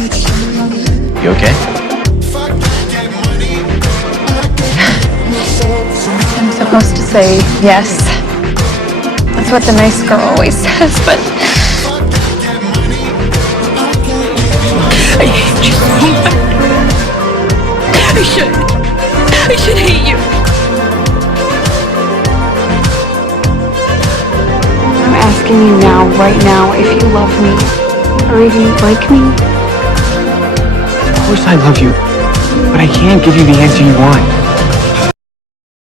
You okay? I'm supposed to say yes. That's what the nice girl always says, but I hate you so much. I should hate you. I'm asking you now, right now, if you love me or even like me. Of course I love you, but I can't give you the answer you want.